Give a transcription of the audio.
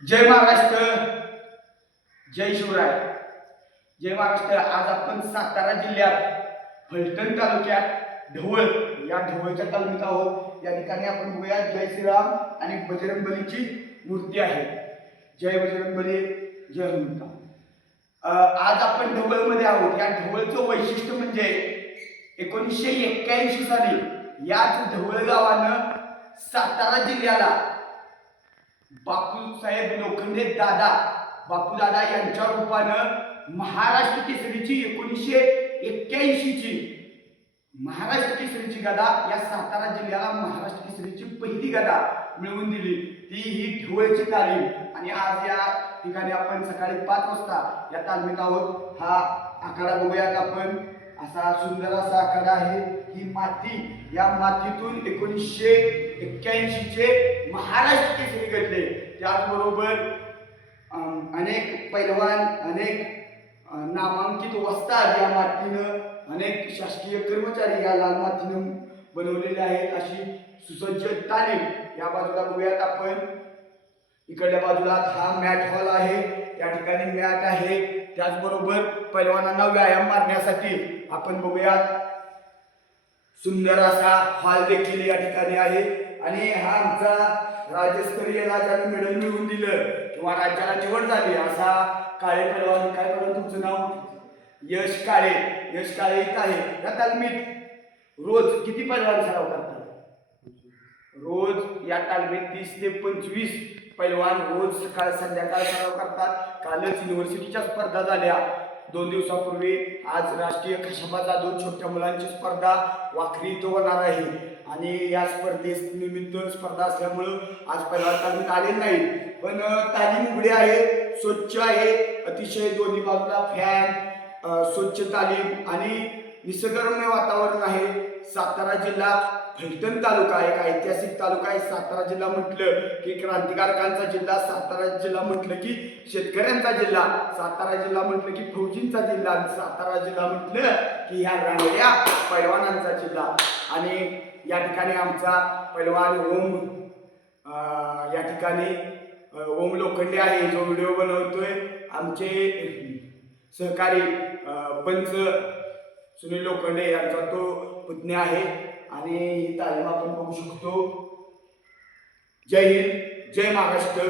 जय महाराष्ट्र. जय शिवराय. जय महाराष्ट्र. आज आपण सातारा जिल्ह्यात फलटण तालुक्यात ढवळ या ढवळच्या तालुक्यात आहोत. या ठिकाणी आपण बघूया जय श्रीराम आणि बजरंगबलीची मूर्ती आहे. जय बजरंगबली जय हनुमंता. आज आपण ढवळमध्ये आहोत. या ढवळचं वैशिष्ट्य म्हणजे एकोणीसशे एक्क्याऐंशी साली याच ढवळ गावानं सातारा जिल्ह्याला बापूसाहेब लोखंडे दादा. बापू दादा यांच्या रूपानं महाराष्ट्र केसरीची एकोणीसशे एक्क्याऐंशीची. महाराष्ट्र केसरीची गदा या सातारा जिल्ह्याला महाराष्ट्र केसरीची पहिली गदा मिळवून दिली. ती ही ढोळची तालीम. आणि आज या ठिकाणी आपण सकाळी पाच वाजता या तालमीत आहोत. हा आखाडा बघूयात आपण. असा सुंदर असा आखाडा आहे. ही माती या मातीतून एकोणीसशे एक्क्याऐंशीचे महाराष्ट्र केसरी घडले. त्याचबरोबर अनेक पैलवान अनेक नामांकित वस्ताद या मातीनं अनेक शासकीय कर्मचारी या लाल मातीनं बनवलेले आहेत. अशी सुसज्ज तालीम या बाजूला बघूयात आपण. इकडल्या बाजूला हा मॅट हॉल आहे. या ठिकाणी मॅट आहे. त्याचबरोबर पैलवानांना व्यायाम मारण्यासाठी आपण बघूयात. सुंदर असा हॉल देखील या ठिकाणी आहे. आणि हा आमचा राज्यस्तरीय राजाने मेडल मिळवून दिलं. किंवा राज्याला निवड झाली. असा काळे पलवान काय पैलवान तुमचं नाव? यश काळे. यश काळे इथं आहे. या तालमीत रोज किती पैलवान सराव करतात? रोज या तालमीत तीस ते पंचवीस पैलवान रोज सकाळ संध्याकाळ सराव करतात. कालच युनिव्हर्सिटीच्या स्पर्धा झाल्या. दोन दिवसापूर्वी आज राष्ट्रीय खशाबा दोन छोट्या मुलांची स्पर्धा वाखरी इथं होणार आहे. आणि या स्पर्धेस निमित्त स्पर्धा असल्यामुळं आज पहिला तालीम आले नाही पण तालीम उघडे आहे स्वच्छ आहे. अतिशय दोन्ही बाजूला फॅन स्वच्छ तालीम आणि निसर्गरम्य वातावरण आहे. सातारा जिल्हा फलटण तालुका एक ऐतिहासिक तालुका आहे. सातारा जिल्हा म्हटलं की क्रांतिकारकांचा जिल्हा सातारा जिल्हा म्हटलं की शेतकऱ्यांचा जिल्हा सातारा जिल्हा म्हटलं की फौजींचा जिल्हा सातारा जिल्हा म्हटलं की ह्या रांगड्या पैलवानांचा जिल्हा. आणि या ठिकाणी आमचा पैलवान ओम या ठिकाणी ओम लोखंडे आहे. जो व्हिडिओ बनवतोय आमचे सहकारी पंच सुनील लोखंडे यांचा तो पुतण्या आहे. आणि ही तालीम आपण बघू शकतो. जय हिंद जय महाराष्ट्र.